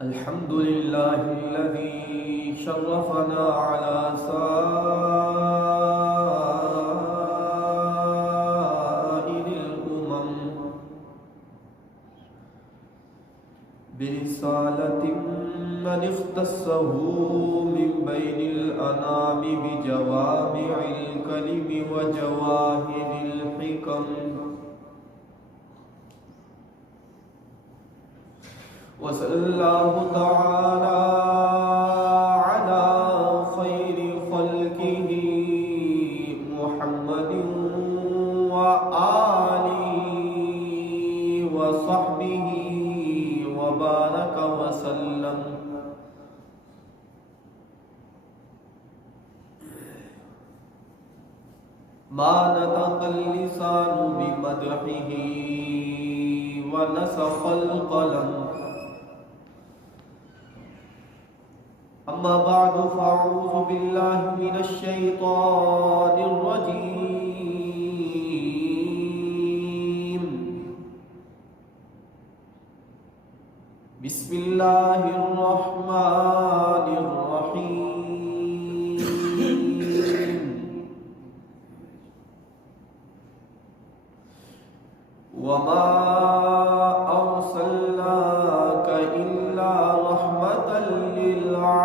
الحمد لله الذي شرفنا على سائر الأمم برسالة من اختصه من بين الأنام بجوامع الكلم وجواهر الحكم وصلى الله تعالى على خير خلقه محمد وآله وصحبه وبارك وسلم. ما نطق اللسان بمدحه ونسخ القلم. أما بعد فأعوذ بالله من الشيطان الرجيم. بسم الله الرحمن الرحيم. وما أرسلناك إلا رحمة للعالمين.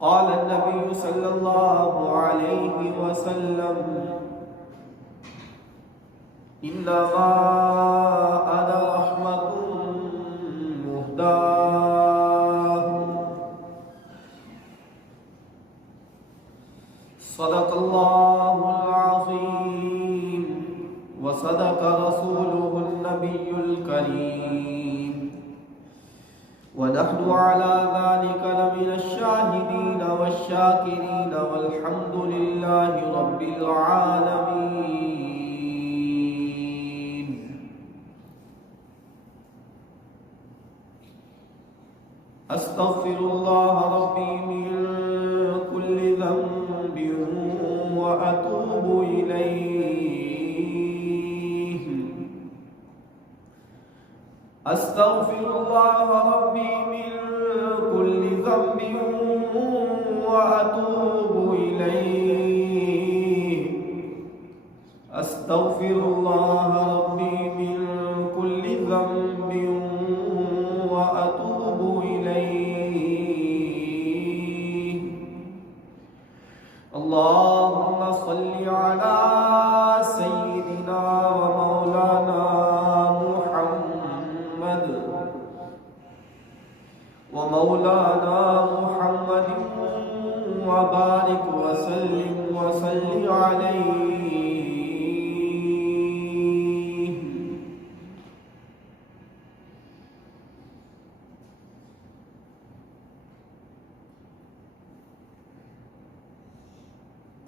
قال النبي صلى الله عليه وسلم: إنما أنا رحمة مهداة. صدق الله العظيم وصدق رسوله النبي الكريم، ونحن على ذلك لمن الشاهدين والشاكرين والحمد لله رب العالمين. أستغفر الله ربي من كل ذنب وأتوب إليه. أستغفر الله ربي من كل ذنب وأتوب إليه. أستغفر الله ربي من كل ذنب وأتوب إليه. اللهم صل على سيدنا ومولانا محمد وبارك وسلم وصل عليه.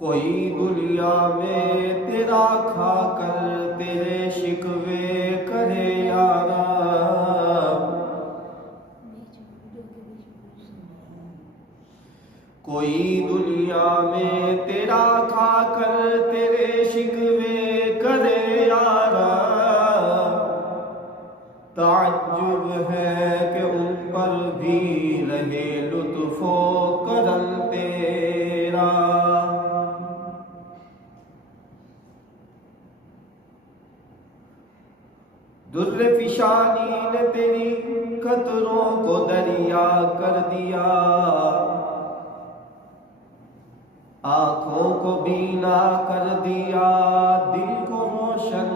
کوئی دنیا میں تیرا کھا کر تیرے شکوے کرے یارا، کوئی دنیا میں تیرا کھا کر تیرے شکوے کرے یارا. تعجب ہے کہ ان پر بھی رہے لطف و کرم تیرا. در فشانی نے تیری قطروں کو دریا کر دیا، آنکھوں کو بینا کر دیا، دل کو روشن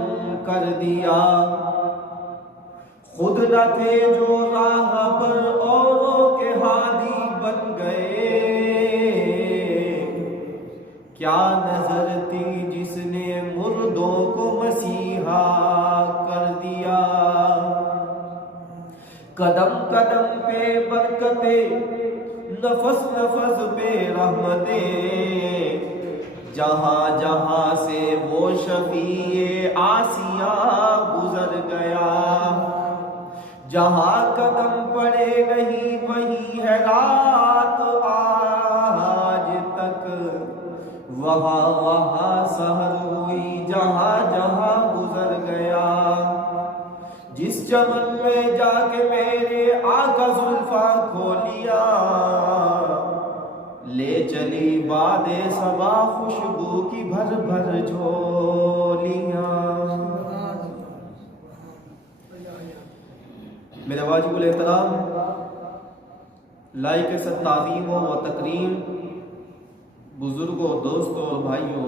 کر دیا. خود نہ تھے جو راہ پر اوروں کے ہادی بن گئے، کیا نظر تھی جس نے مردوں کو مسیحا کر دیا. قدم قدم پہ برکتیں، نفس نفس پہ رحمتیں، جہاں جہاں سے وہ شفیع آسیاں گزر گیا. جہاں قدم پڑے نہیں وہی ہے رات آج تک تک وہاں وہاں سحر ہوئی جہاں جہاں گزر گیا جس چمن میں جا کے میرے آقا زلفاں کھولیا لے چلی باد صبا خوشبو کی بھر بھر جھولیاں۔ میرے واجب الاحترام لائق ست تعظیم و تکریم بزرگوں، دوستوں اور بھائیوں،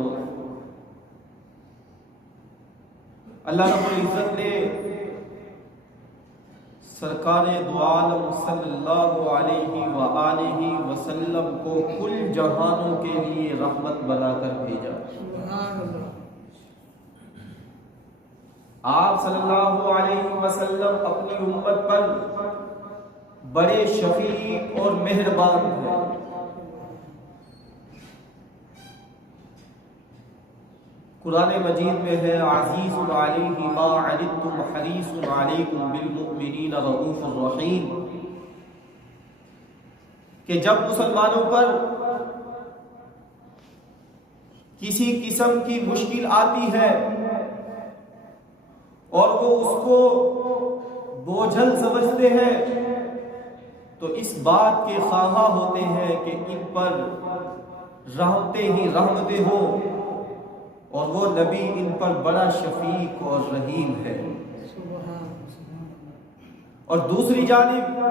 اللہ رب العزت نے سرکار دو عالم صلی اللہ علیہ وآلہ وسلم کو کل جہانوں کے لیے رحمت بنا کر بھیجا۔ آپ صلی اللہ علیہ وسلم اپنی امت پر بڑے شفیق اور مہربان ہیں۔ قرآن مجید میں ہے عزیز علیہ ما عنتم حریص علیکم بالمؤمنین رؤوف الرحیم، کہ جب مسلمانوں پر کسی قسم کی مشکل آتی ہے اور وہ اس کو بوجھل سمجھتے ہیں تو اس بات کے خواہاں ہوتے ہیں کہ ان پر رحمتیں ہی رحمتیں ہوں، اور وہ نبی ان پر بڑا شفیق اور رحیم ہے۔ اور دوسری جانب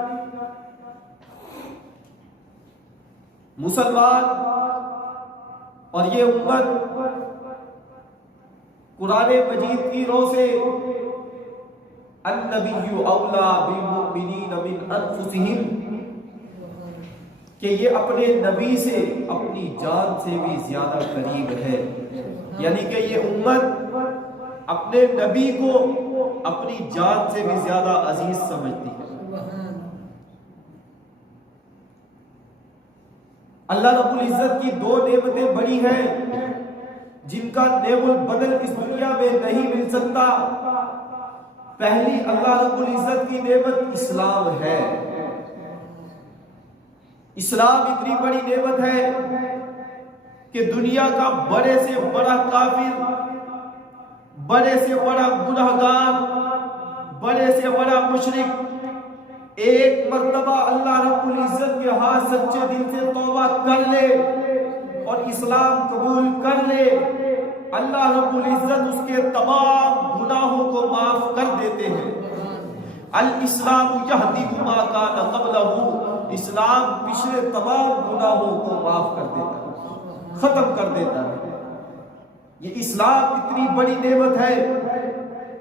مسلمان اور یہ امت قرآن مجید کی روح سے النبی اولا بالمؤمنین من انفسہم، کہ یہ اپنے نبی سے اپنی جان سے بھی زیادہ قریب ہے، یعنی کہ یہ امت اپنے نبی کو اپنی جان سے بھی زیادہ عزیز سمجھتی ہے۔ اللہ رب العزت کی دو نعمتیں بڑی ہیں جن کا نعم البدل اس دنیا میں نہیں مل سکتا۔ پہلی اللہ رب العزت کی نعمت اسلام ہے۔ اسلام اتنی بڑی نعمت ہے کہ دنیا کا بڑے سے بڑا کافر، بڑے سے بڑا گنہگار، بڑے سے بڑا مشرک ایک مرتبہ اللہ رب العزت کے ہاتھ سچے دل سے توبہ کر لے اور اسلام قبول کر لے، اللہ رب العزت اس کے تمام گناہوں کو معاف کر دیتے ہیں۔ الاسلام یہدی ما کان قبلہ، اسلام پچھلے تمام گناہوں کو معاف کر دیتا ہے، ختم کر دیتا ہے۔ یہ اسلام اتنی بڑی نعمت ہے۔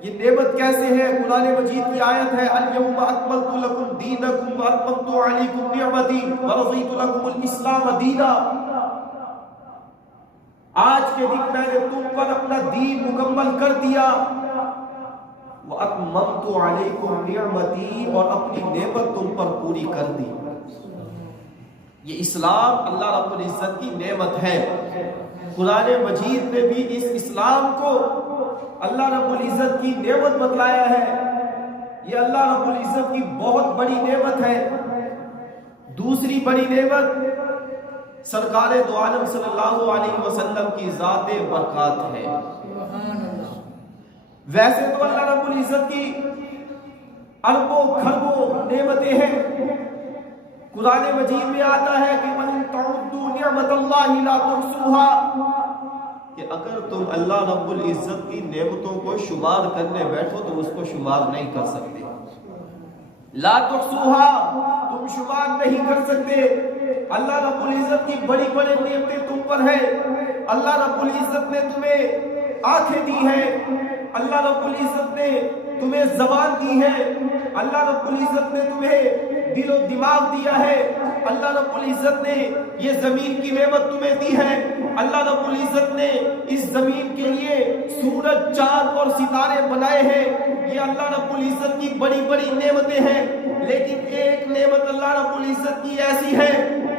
یہ نعمت کیسے ہے؟ قرآن مجید کی آیت ہے الیوم اکملت لکم دینکم واتممت علیکم نعمتی ورضیت لکم الاسلام دینا، آج کے دن میں نے تم پر اپنا دین مکمل کر دیا، واتممت علیکم نعمتی، اور اپنی نعمت تم پر پوری کر دی۔ یہ اسلام اللہ رب العزت کی نعمت ہے۔ قرآن مجید میں بھی اس اسلام کو اللہ رب العزت کی نعمت بتلایا ہے۔ یہ اللہ رب العزت کی بہت بڑی نعمت ہے۔ دوسری بڑی نعمت سرکار دو عالم صلی اللہ علیہ وسلم کی ذات برکات ہے۔ ویسے تو اللہ رب العزت کی اربوں کھربوں نعمتیں ہیں۔ قرآن مجید میں آتا ہے کہ وَإِن تَعُدُّوا نِعْمَتَ اللَّهِ لَا تُحْصُوهَا، کہ اگر تم اللہ رب العزت کی نعمتوں کو شمار کرنے بیٹھو تو اس کو شمار نہیں کر سکتے۔ لا تحصوها، تم شمار نہیں کر سکتے۔ اللہ رب العزت کی بڑی بڑی نعمتیں تم پر ہیں۔ اللہ رب العزت نے تمہیں آنکھیں دی ہیں، اللہ رب العزت نے تمہیں زبان دی ہے، اللہ رب العزت نے تمہیں دل و دماغ دیا ہے، اللہ رب العزت نے یہ زمین کی نعمت تمہیں دی ہے، اللہ رب العزت نے اس زمین کے لیے سورج، چاند اور ستارے بنائے ہیں۔ یہ اللہ رب العزت کی بڑی بڑی نعمتیں ہیں۔ لیکن ایک نعمت اللہ رب العزت کی ایسی ہے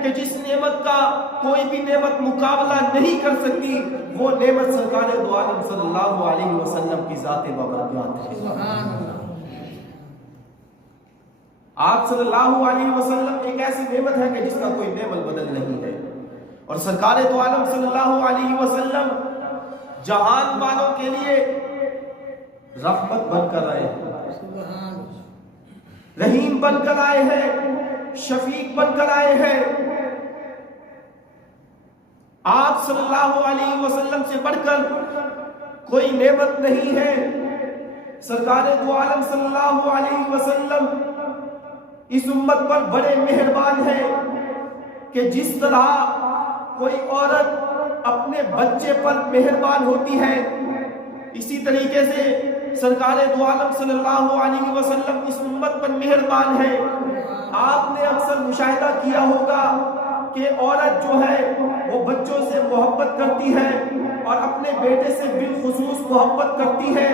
کہ جس نعمت کا کوئی بھی نعمت مقابلہ نہیں کر سکتی، وہ نعمت سرکار دو عالم صلی اللہ علیہ وسلم کی ذات بابرکات ہے۔ آپ صلی اللہ علیہ وسلم ایک ایسی نعمت ہے کہ جس کا کوئی نعمت بدل نہیں ہے۔ اور سرکار دو عالم صلی اللہ علیہ وسلم جہان والوں کے لیے رحمت بن کر آئے ہیں، رحیم بن کر آئے ہیں، شفیق بن کر آئے ہیں۔ آپ صلی اللہ علیہ وسلم سے بڑھ کر کوئی نعمت نہیں ہے۔ سرکار دو عالم صلی اللہ علیہ وسلم اس امت پر بڑے مہربان ہیں کہ جس طرح کوئی عورت اپنے بچے پر مہربان ہوتی ہے، اسی طریقے سے سرکار دو عالم صلی اللہ علیہ وسلم اس امت پر مہربان ہے۔ آپ نے اکثر مشاہدہ کیا ہوگا کہ عورت جو ہے وہ بچوں سے محبت کرتی ہے اور اپنے بیٹے سے بالخصوص محبت کرتی ہے۔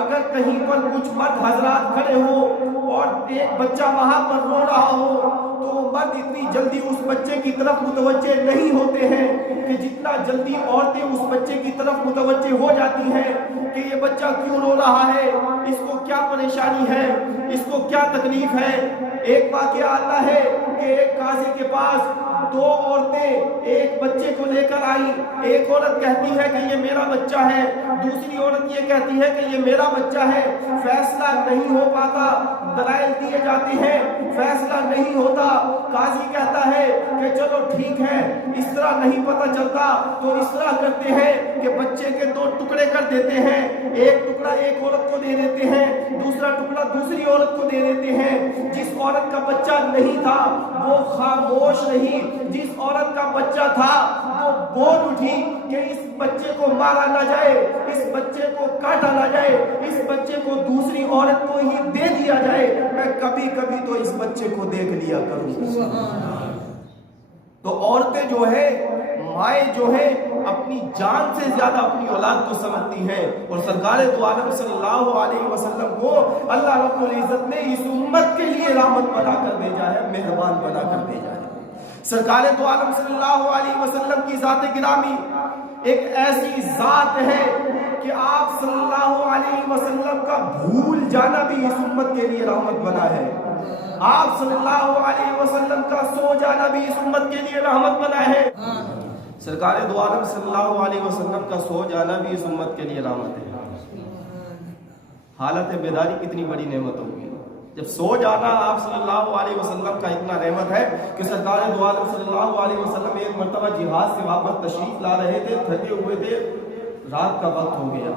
اگر کہیں پر کچھ مرد حضرات کھڑے ہوں اور ایک بچہ وہاں پر رو رہا ہو تو وہ مرد اتنی جلدی اس بچے کی طرف متوجہ نہیں ہوتے ہیں کہ جتنا جلدی عورتیں اس بچے کی طرف متوجہ ہو جاتی ہیں کہ یہ بچہ کیوں رو رہا ہے، اس کو کیا پریشانی ہے، اس کو کیا تکلیف ہے۔ ایک واقعہ آتا ہے کہ ایک قاضی کے پاس دو عورتیں ایک بچے کو لے کر آئی۔ ایک عورت کہتی ہے کہ یہ میرا بچہ ہے، دوسری عورت یہ کہتی ہے کہ یہ میرا بچہ ہے۔ فیصلہ نہیں ہو پاتا، دلائل دیے جاتے ہیں، فیصلہ نہیں ہوتا۔ قاضی کہتا ہے کہ چلو ٹھیک ہے، اس طرح نہیں پتہ چلتا تو اس طرح کرتے ہیں کہ بچے کے دو ٹکڑے کر دیتے ہیں، ایک ٹکڑا ایک عورت کو دے دیتے ہیں، دوسرا ٹکڑا دوسری عورت کو دے دیتے ہیں۔ جس عورت کا بچہ نہیں تھا وہ خاموش رہی، جس عورت کا بچہ تھا وہ بول اٹھی کہ اس بچے کو مارا نہ جائے، اس بچے کو کاٹا نہ جائے، اس بچے کو دوسری عورت کو ہی دے دیا جائے، میں کبھی کبھی تو اس بچے کو دیکھ لیا کروں۔ تو عورتیں جو ہے، مائیں جو ہے، اپنی جان سے زیادہ اپنی اولاد کو سمجھتی ہیں، اور سرکار دو عالم صلی اللہ علیہ وسلم کو اللہ رب العزت نے اس امت کے لیے رحمت بنا کر بھیجا ہے، مہربان بنا کر بھیجا ہے۔ سرکار دو عالم صلی اللہ علیہ وسلم کی ذات گرامی ایک ایسی ذات ہے کہ آپ صلی اللہ علیہ وسلم کا بھول جانا بھی اس امت کے لیے رحمت بنا ہے۔ آپ صلی اللہ علیہ وسلم کا سو جانا بھی اس امت کے لیے رحمت بنا ہے۔ سرکار دو عالم صلی اللہ علیہ وسلم کا سو جانا بھی اس امت کے لیے رحمت ہے۔ حالت بیداری کتنی بڑی نعمت ہوگی جب سو جانا آپ صلی اللہ علیہ وسلم کا اتنا رحمت ہے کہ سرکار دو عالم صلی اللہ علیہ وسلم ایک مرتبہ جہاد سے واپس تشریف لا رہے تھے، تھکے ہوئے تھے، رات کا وقت ہو گیا،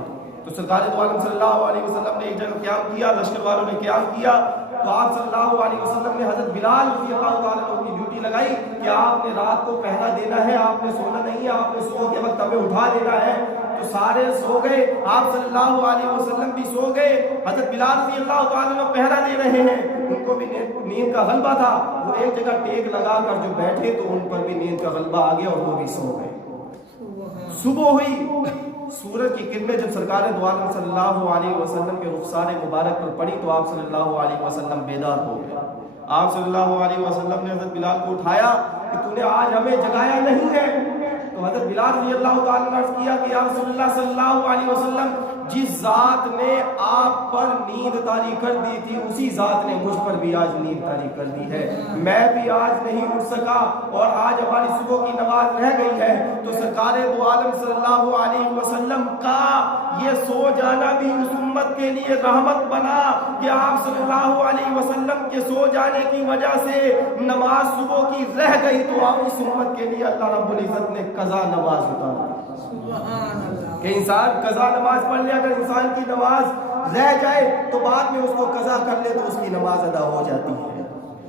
تو سرکار دو عالم صلی اللہ علیہ وسلم نے ایک جگہ قیام کیا، لشکر والوں نے قیام کیا، تو آپ صلی اللہ علیہ وسلم نے حضرت بلال رضی اللہ تعالیٰ عنہ کی ڈیوٹی لگائی کہ آپ نے رات کو پہرا دینا ہے، آپ نے سونا نہیں ہے، آپ نے صبح کے وقت ہمیں اٹھا دینا ہے۔ تو سارے سو گئے، آپ صلی اللہ علیہ وسلم بھی سو گئے، حضرت بلال رضی اللہ تعالیٰ عنہ پہرا دے رہے ہیں، ان کو بھی نیند کا غلبہ تھا، وہ ایک جگہ ٹیک لگا کر جو بیٹھے تو ان پر بھی نیند کا غلبہ آ گیا اور وہ بھی سو گئے۔ صبح ہوئی، سورج کی کرنیں جب سرکار دو عالم صلی اللہ علیہ وسلم کے رخسار مبارک پر پڑی تو آپ صلی اللہ علیہ وسلم بیدار ہو گئے۔ آپ صلی اللہ علیہ وسلم نے حضرت بلال کو اٹھایا کہ تو نے آج ہمیں جگایا نہیں ہے، تو حضرت بلال رضی اللہ تعالیٰ نے عرض کیا کہ یا رسول اللہ صلی اللہ علیہ وسلم، جس ذات نے آپ پر نیند طاری کر دی تھی اسی ذات نے مجھ پر بھی آج نیند طاری کر دی ہے، میں بھی آج نہیں اٹھ سکا اور آج ہماری صبح کی نماز رہ گئی ہے۔ تو سرکار دو عالم صلی اللہ علیہ وسلم کا یہ سو جانا بھی اس امت کے لیے رحمت بنا کہ آپ صلی اللہ علیہ وسلم کے سو جانے کی وجہ سے نماز صبح کی رہ گئی تو آپ اس امت کے لیے اللہ رب العزت نے قضا نماز اتار کہ انسان قضا نماز پڑھ لے، اگر انسان کی نماز رہ جائے تو بعد میں اس کو قضا کر لے تو اس کی نماز ادا ہو جاتی ہے۔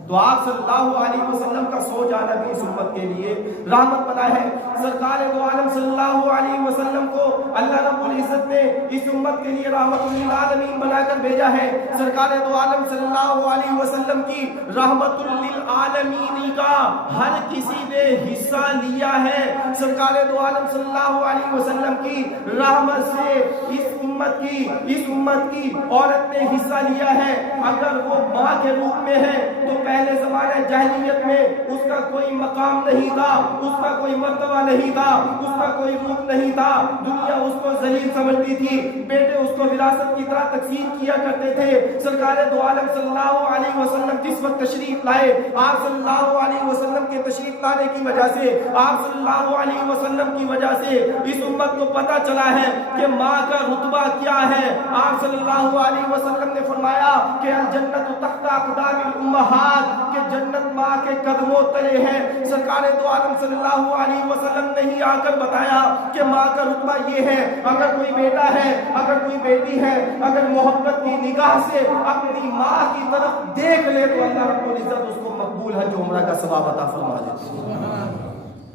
تو آپ صلی اللہ علیہ وسلم کا سو جانا بھی اس امت کے لیے رحمت بنا ہے۔ سرکار دو عالم صلی اللہ علیہ وسلم کو اللہ رب العزت نے اس امت کے لیے رحمت للعالمین بنا کر بھیجا ہے۔ سرکار دو عالم صلی اللہ علیہ وسلم کی رحمت للعالمین کا ہر کسی نے حصہ لیا ہے۔ سرکار دو عالم صلی اللہ علیہ وسلم کی رحمت سے اس امت کی عورت نے حصہ لیا ہے۔ اگر وہ ماں کے روپ میں ہے تو پہلے زمانے جاہلیت میں اس کا کوئی مقام نہیں تھا، اس کا کوئی مرتبہ نہیں تھا، اس کا کوئی روپ نہیں تھا، دنیا اس کو ذلیل سمجھتی تھی، بیٹے اس کو وراثت کی طرح تقسیم کیا کرتے تھے۔ سرکار دو عالم صلی اللہ علیہ وسلم جس وقت تشریف لائے، آپ صلی اللہ علیہ وسلم کے تشریف لانے کی وجہ سے، آپ صلی اللہ علیہ وسلم کی وجہ سے اس امت کو پتہ چلا ہے کہ ماں کا رتبہ کیا ہے۔ آپ صلی اللہ علیہ وسلم نے فرمایا کہ الجنت تحت اقدام الامہات، کہ جنت ماں کے قدموں تلے ہے۔ سرکار دو عالم صلی اللہ علیہ وسلم نے ہی آ کر بتایا کہ ماں کا رتبہ یہ ہے، اگر کوئی بیٹا ہے، اگر کوئی بیٹی ہے، اگر محبت کی نگاہ سے اپنی ماں کی طرف دیکھ لے تو اللہ رب العزت اس کو مقبول حج عمرہ کا ثواب عطا فرما دیتے ہیں۔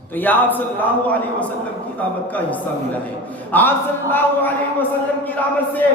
تو یہ آپ صلی اللہ علیہ وسلم کی رحمت کا حصہ ملا ہے۔ آپ صلی اللہ علیہ وسلم کی رحمت سے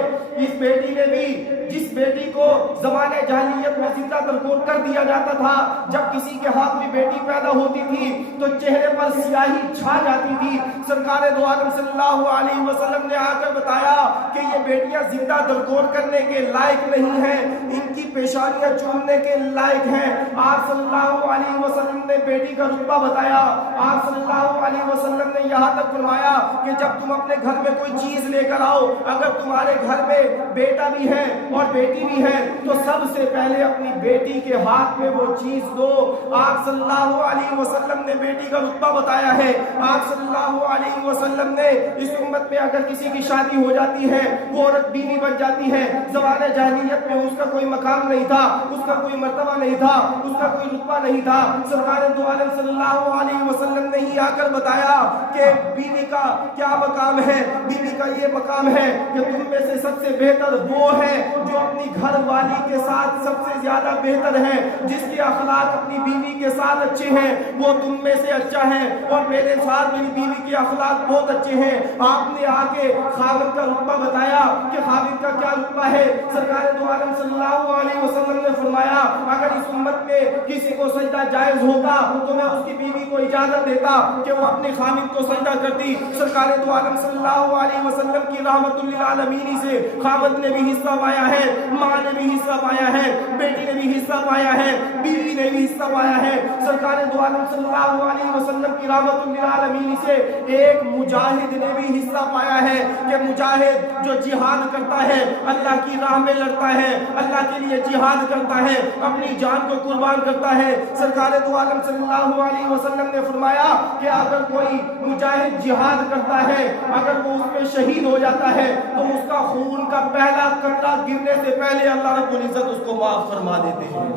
اس بیٹی نے بھی، جس بیٹی کو زمانے جاہلیت میں زندہ درگور کر دیا جاتا تھا، جب کسی کے ہاتھ میں بیٹی پیدا ہوتی تھی تو چہرے پر سیاہی چھا جاتی تھی۔ سرکار دو عالم صلی اللہ علیہ وسلم نے آ کر بتایا کہ یہ بیٹیاں زندہ درگور کرنے کے لائق نہیں ہیں، ان کی پیشانیاں چومنے کے لائق ہیں۔ آپ صلی اللہ علیہ وسلم نے بیٹی کا رتبہ بتایا۔ آپ صلی اللہ علیہ وسلم نے یہاں تک فرمایا کہ جب تم اپنے گھر میں کوئی چیز لے کر آؤ، اگر تمہارے گھر میں بیٹا بھی ہے اور بیٹی بھی ہے تو سب سے پہلے اپنی بیٹی کے ہاتھ میں وہ چیز دو۔ آپ صلی اللہ علیہ وسلم نے بیٹی کا رتبہ بتایا ہے۔ آپ صلی اللہ علیہ وسلم نے اس امت میں اگر کسی کی شادی ہو جاتی ہے، وہ عورت بیوی بن جاتی ہے، زمانے جاہلیت میں اس کا کوئی مقام نہیں تھا، اس کا کوئی مرتبہ نہیں تھا، اس کا کوئی رتبہ نہیں تھا۔ سرکار دو عالم صلی اللہ علیہ وسلم نے ہی آ کر بتایا کہ بیوی کا کیا مقام ہے۔ بیوی کا یہ مقام ہے کہ تم میں سے سب سے بہتر وہ ہے جو اپنی گھر والی کے ساتھ سب سے زیادہ بہتر ہے، جس کے اخلاق اپنی بیوی کے ساتھ اچھے ہیں وہ تم میں سے اچھا ہے، اور میرے ساتھ میری بیوی کے اخلاق بہت اچھے ہیں۔ آپ نے آ کے خاوند کا رتبہ بتایا کہ خاوند کا کیا رتبہ ہے۔ سرکار دو عالم صلی اللہ علیہ وسلم نے فرمایا اگر اس امت میں کسی کو سجدہ جائز ہوتا تو میں اس کی بیوی کو اجازت دیتا کہ وہ اپنے خامد کو سجدہ کرتی۔ سرکار دو عالم صلی اللہ علیہ وسلم کی رحمت للعالمین سے خامد نے بھی حصہ پایا ہے، ماں نے بھی حصہ پایا ہے، بیٹی نے بھی حصہ پایا ہے، بیوی نے بھی حصہ پایا ہے۔ سرکار دو عالم صلی اللہ علیہ وسلم کی رحمت للعالمین سے ایک مجاہد نے بھی حصہ پایا ہے کہ مجاہد جو جہاد کرتا ہے، اللہ کی راہ میں لڑتا ہے، اللہ کے لیے جہاد کرتا ہے، اپنی جان کو قربان کرتا ہے۔ سرکار دو عالم صلی اللہ علیہ وسلم نے فرمایا کہ اگر کوئی مجاہد جہاد کرتا ہے، اگر وہ اس میں شہید ہو جاتا ہے تو اس کا خون کا پہلا قطرہ گرنے سے پہلے اللہ رب العزت اس کو معاف فرما دیتے ہیں۔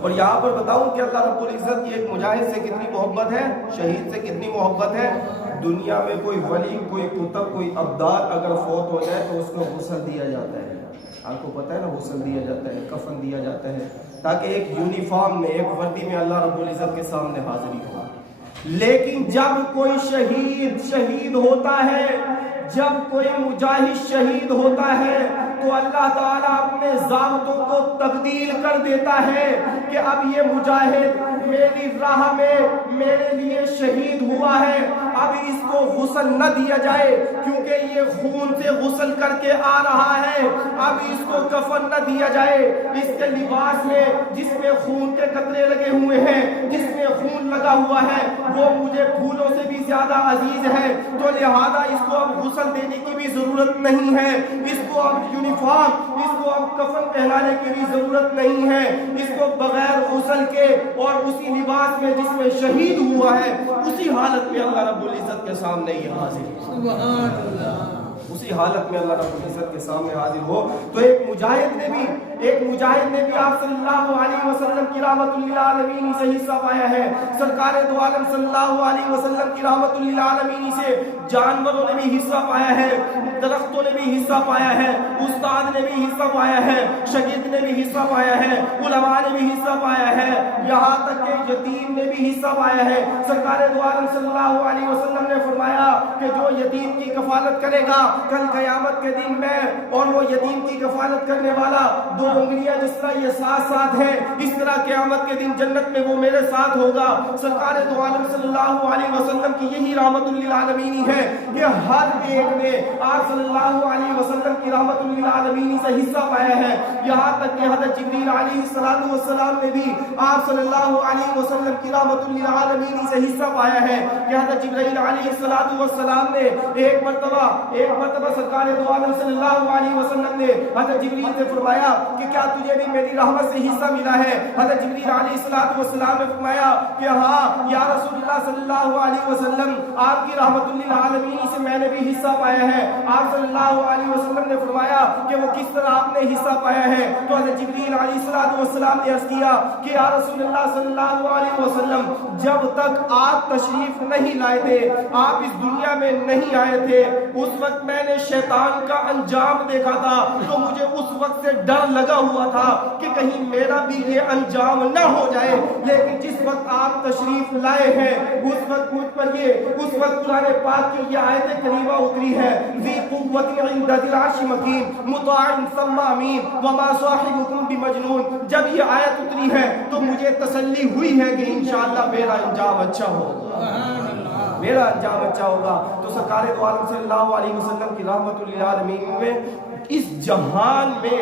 اور یہاں پر بتاؤں کہ اللہ رب العزت کی ایک مجاہد سے کتنی محبت ہے، شہید سے کتنی محبت ہے۔ دنیا میں کوئی ولی، کوئی کتب، کوئی ابدال اگر فوت ہو جائے تو اس کو غسل دیا جاتا ہے، آپ کو پتہ ہے نا، غسل دیا جاتا ہے، کفن دیا جاتا ہے، تاکہ ایک یونیفارم میں، ایک وردی میں اللہ رب العزت کے سامنے حاضری ہو۔ لیکن جب کوئی شہید ہوتا ہے، جب کوئی مجاہد شہید ہوتا ہے تو اللہ تعالیٰ اپنے ضابطوں کو تبدیل کر دیتا ہے کہ اب یہ مجاہد میری راہ میں میرے لیے شہید ہوا ہے، اب اس کو غسل نہ دیا جائے کیونکہ یہ خون سے غسل کر کے آ رہا ہے، اب اس کو کفن نہ دیا جائے، اس کے لباس میں جس میں خون کے قطرے لگے ہوئے ہیں، جس میں خون لگا ہوا ہے وہ مجھے پھولوں سے بھی زیادہ عزیز ہے، تو لہذا اس کو اب غسل دینے کی بھی ضرورت نہیں ہے، اس کو اب یونیفارم، اس کو اب کفن پہنانے کی بھی ضرورت نہیں ہے، اس کو بغیر غسل کے اور اسی لباس میں جس میں شہید ہوا ہے اسی حالت میں اللہ رب العزت کے سامنے یہ حاضر ہے۔ سبحان اللہ، اسی حالت میں اللہ رب العزت کے سامنے حاضر ہو۔ تو ایک مجاہد نے بھی آپ صلی اللہ علیہ وسلم کی رحمت للعالمین سے حصہ پایا ہے۔ سرکار دو عالم صلی اللہ علیہ وسلم کی رحمت للعالمین سے جانوروں نے بھی حصہ پایا ہے، درختوں نے بھی حصہ پایا ہے، استاد نے بھی حصہ پایا ہے، شاگرد نے بھی حصہ پایا ہے، علماء نے بھی حصہ پایا ہے، یہاں تک کہ یتیم نے بھی حصہ پایا ہے۔ سرکار دو عالم صلی اللہ علیہ وسلم نے فرمایا کہ جو یتیم کی کفالت کرے گا کل قیامت کے دن میں، اور وہ یتیم کی کفالت کرنے والا دو انگلیاں جس طرح یہ ساتھ ساتھ ہے، اس طرح قیامت کے دن جنت میں وہ میرے ساتھ ہوگا۔ سرکار دو عالم صلی اللہ علیہ وسلم کی یہی رحمت للعالمین ہے کہ ہر ایک نے آپ صلی اللہ علیہ وسلم کی رحمت للعالمین سے حصہ پایا ہے، یہاں تک کہ حضرت جبریل علیہ السلام نے بھی آپ صلی اللہ علیہ وسلم کی رحمت للعالمین سے حصہ پایا ہے کہ حضرت جبریل علیہ السلام نے ایک مرتبہ سرکار دو عالم صلی اللہ علیہ وسلم نے حضرت جبریل سے فرمایا کہ کیا تجھے بھی میری رحمت سے حصہ ملا ہے؟ حضرت جبریل علیہ السلام نے فرمایا کہ ہاں یا رسول اللہ صلی اللہ علیہ وسلم، آپ کی رحمت للعالمین سے میں نے بھی حصہ پایا ہے۔ آپ صلی اللہ علیہ وسلم نے فرمایا کہ وہ کس طرح آپ نے حصہ پایا ہے؟ تو حضرت جبریل علیہ السلام نے عرض کیا کہ یا رسول اللہ صلی اللہ علیہ وسلم، جب تک آپ تشریف نہیں لائے تھے، آپ اس دنیا میں نہیں آئے تھے، اس وقت میں نے شیطان کا انجام دیکھا تھا، تو مجھے اس وقت سے ڈر لگا ہوا تھا کہ کہیں میرا بھی یہ انجام نہ ہو جائے، لیکن جس وقت آپ تشریف لائے ہیں اس وقت مجھ پر اس وقت قرآن پاک کی یہ آیت کریمہ اتری ہے، ذی قوت عند ذی العرش مکین مطاع ثم امین وما صاحبکم بمجنون۔ جب یہ آیت اتری ہے تو مجھے تسلی ہوئی ہے کہ انشاءاللہ میرا انجام اچھا ہوگا، میرا انجام اچھا ہوگا۔ تو سرکار دو عالم صلی اللہ علیہ وسلم کی رحمت للعالمین میں اس جہان میں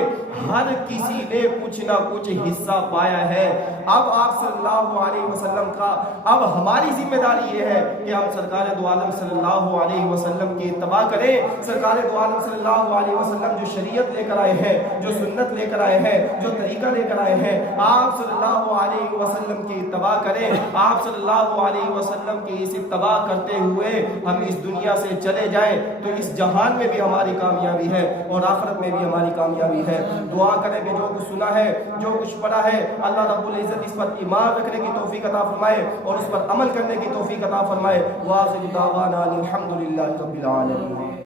ہر کسی نے کچھ نہ کچھ حصہ پایا ہے۔ اب آپ صلی اللہ علیہ وسلم کا اب ہماری ذمہ داری یہ ہے کہ ہم سرکار دو عالم صلی اللہ علیہ وسلم کی اتباع کریں۔ سرکار دو عالم صلی اللہ علیہ وسلم جو شریعت لے کر آئے ہیں، جو سنت لے کر آئے ہیں، جو طریقہ لے کر آئے ہیں، آپ صلی اللہ علیہ وسلم کی اتباع کریں۔ آپ صلی اللہ علیہ وسلم کی اس اتباع کرتے ہوئے ہم اس دنیا سے چلے جائیں تو اس جہان میں بھی ہماری کامیابی ہے اور آخرت میں بھی ہماری کامیابی ہے۔ دعا کریں کہ جو کچھ سنا ہے، جو کچھ پڑھا ہے، اللہ رب العزت اس پر ایمان رکھنے کی توفیق عطا فرمائے اور اس پر عمل کرنے کی توفیق عطا فرمائے۔ وآخر دعوانا الحمدللہ رب العالمین۔